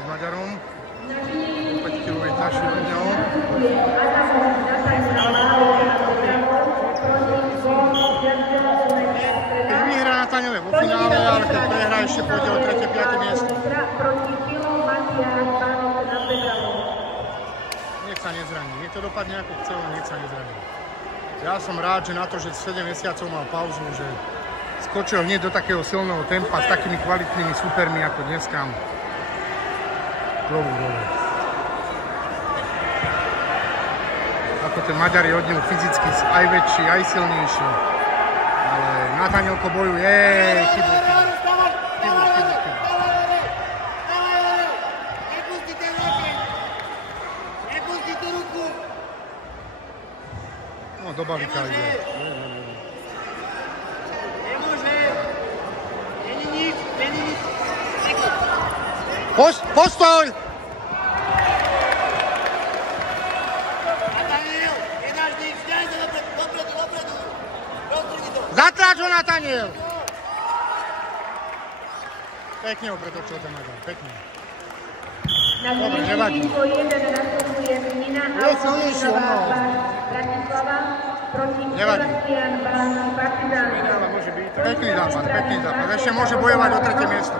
s Maďarom. 5 kg je ťažší od neho. Keď vyhrá Nathaniel vo finále, ale keď prehrá, ešte pôjde o 3. 5. miesto. Nech sa nezraní. Nech to dopadne ako chce, nech sa nezraní. Ja som rád, že na to, že 7 mesiacov mal pauzu, že skočil hneď do takého silného tempa s takými kvalitnými supermi ako dneska. Klobu dole. Ako ten Maďar je od neho fyzicky aj väčší, aj silnejší. Ale Nathanielko bojuje, chybu. No, do balíka ide. Postoj! Zatráč ho, Nathaniel! Pekne ho pretočil ten Maďar, pekne. Dobre, nevadí. Je silnejší o mnoho. Nevadí. Pekný západ. Ešte môže bojovať o 3. miesto.